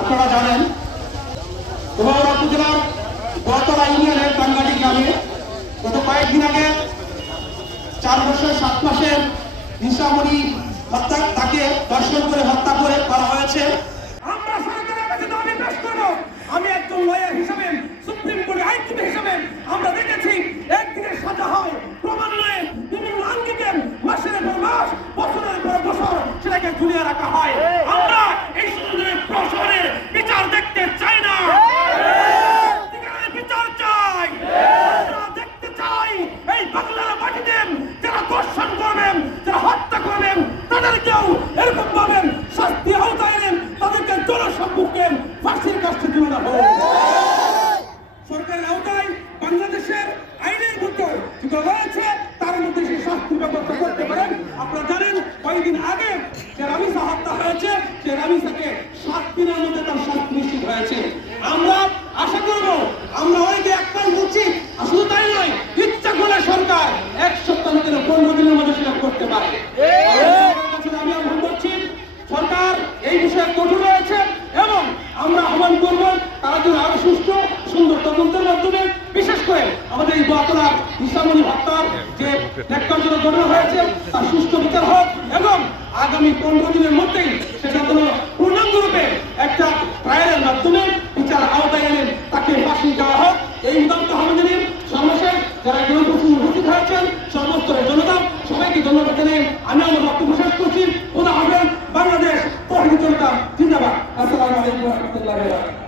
আপনারা জানেন ধোবাউড়া উপজেলার বড়তলা ইউনিয়নের টাঙ্গাটি গ্রামে গত কয়েকদিন আগে 4 বছর 7 মাসের নিশামণি হত্যা তাকে দর্শন করে হত্যা করে করা হয়েছে। আমরা সরকারের কাছে দাবি পেশ করব। আমি একজন লয়ার হিসেবে, সুপ্রিম কোর্টের আইনজীবী হিসেবে আমরা দেখেছি একদিনের সাজা হয় ক্রমান্বয়ে বিভিন্ন আঙ্গিকে মাসের পর মাস, বছরের পর বছর সেটাকে ঝুলিয়ে রাখা হয়। আমরা এই সুন্দরের প্রশ্নের বিচার দেখতে চাই না, বিচার চাই। আমরা দেখতে চাই এই বাংলার মাটিতে যারা দর্শন করবেন, যারা হত্যা করবেন, তাদেরকেও এরকম পাবেন শাস্তি আওতায় এনে তাদেরকে জনসম্মুখে ফাঁসির কাছে তুলে দেওয়া হোক। সরকারের আওতায় বাংলাদেশের আইনের মধ্যে যেটা রয়েছে তার মধ্যে সেই শাস্তির ব্যবস্থা করতে পারেন। আপনারা জানেন কয়েকদিন আগে যে রামিসা হত্যা হয়েছে, সে রামিসাকে 7 দিনের মধ্যে তার শাস্তি নিশ্চিত হয়েছে। আমরা আশা করব, আমরা অনেকে একবার বলছি, শুধু তাই নয়, ইচ্ছা করলে সরকার 1 সপ্তাহ থেকে 15 দিনের মধ্যে সেটা করতে পারে। আমি আহ্বান করছি, সরকার এই বিষয়ে কঠোর রয়েছে এবং আমরা আহ্বান করব তারা যেন আরো সুষ্ঠু সুন্দর তদন্তের মাধ্যমে, বিশেষ করে আমাদের এই বড়তলার নিশামণি হত্যার যে ন্যাক্কারজনক ঘটনা হয়েছে তার সুষ্ঠু বিচার হোক এবং আগামী 15 দিনের মধ্যেই সেটা যেন পূর্ণাঙ্গ রূপে একটা ট্রায়ালের মাধ্যমে বিচার আওতায় এনে তাকে ফাঁসি দেওয়া হোক। এই উদান্ত আহ্বানের সর্বশেষ যারা উপস্থিত হয়েছেন সমস্ত জনতা সবাইকে ধন্যবাদ জানিয়ে আমি আমার বক্তব্য শেষ করছি। খোদা হাফেজ। বাংলাদেশ তৌহিদি জনতা জিন্দাবাদ। আসসালামু আলাইকুম ওয়া রাহমাতুল্লাহি ওয়া বারাকাতুহু।